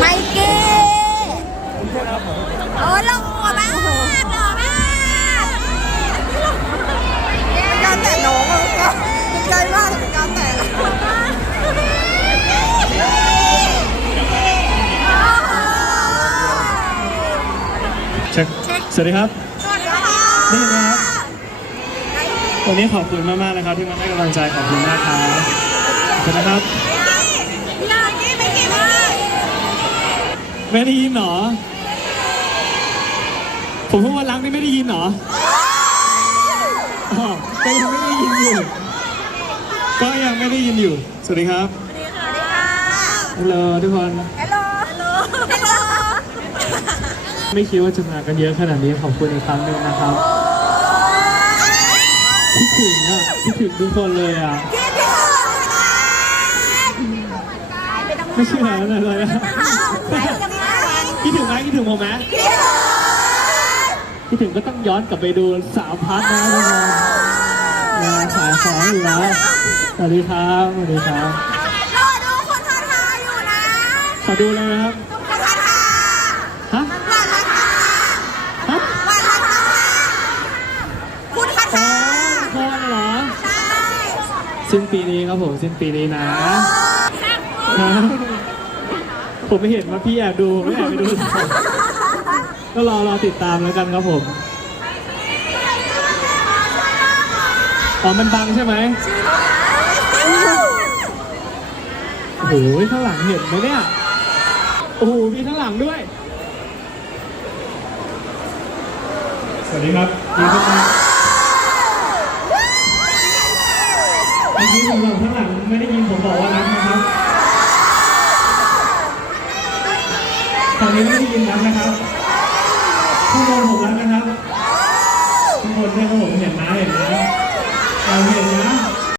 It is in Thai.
ไมเกิลโอลงหัวมาากการแต่น้องก็ใจมาับการแต่งเช็คสวัสดีครับสวัสดีครับวันนี้ขอบคุณมากๆนะครับที่มาให้กำลังใจขอบคุณมากครับขอบคุณนะครับไม่ได้ยินหรอผมพูดว่ารังนี่ไม่ได้ยินหรออไม่ได้ยินอยู่ ก็ยังไม่ได้ยินอยู่ สวัสดีครับ สวัสดีค่ะฮัลโหลทุกคนไม่คิดว่าจะมากันเยอะขนาดนี้ขอบคุณอีกครั้งหนึ่งนะครับคิดถึงอ่ะคิดถึงทุกคนเลยอ่ะไม่เชื่อเลยอ่ะถึงผมไหมคิดถึงคิดถึงก็ต้องย้อนกลับไปดูสาวพัทนะคนับาสายของอยู่นะ สวัสดีครับ สวัสดีครับรอดูคนท้าทายอยู่นะ ขอดูเลยครับสิ้นปีนี้ครับผมสิ้นปีนี้นะผมไม่เห็นว่าพี่แอบดูไม่แอบไปดู ก็รอรอติดตามแล้วกันครับผมตอนมันบังใช่ไหมโอ้โหข้างหลังเห็นไหมเนี่ย โอ้โหมีข้างหลังด้วย สวัสดีครับดีครับเมื่อก้ผมบอกข้างหลังไม่ได้ยินผมบอกว่านะครับนี้ไม่ได้ยินนะครับทุกคนหกแล้วนะครับทุกคนได้ขบเห็นไหมเห็นไหมเห็นไหม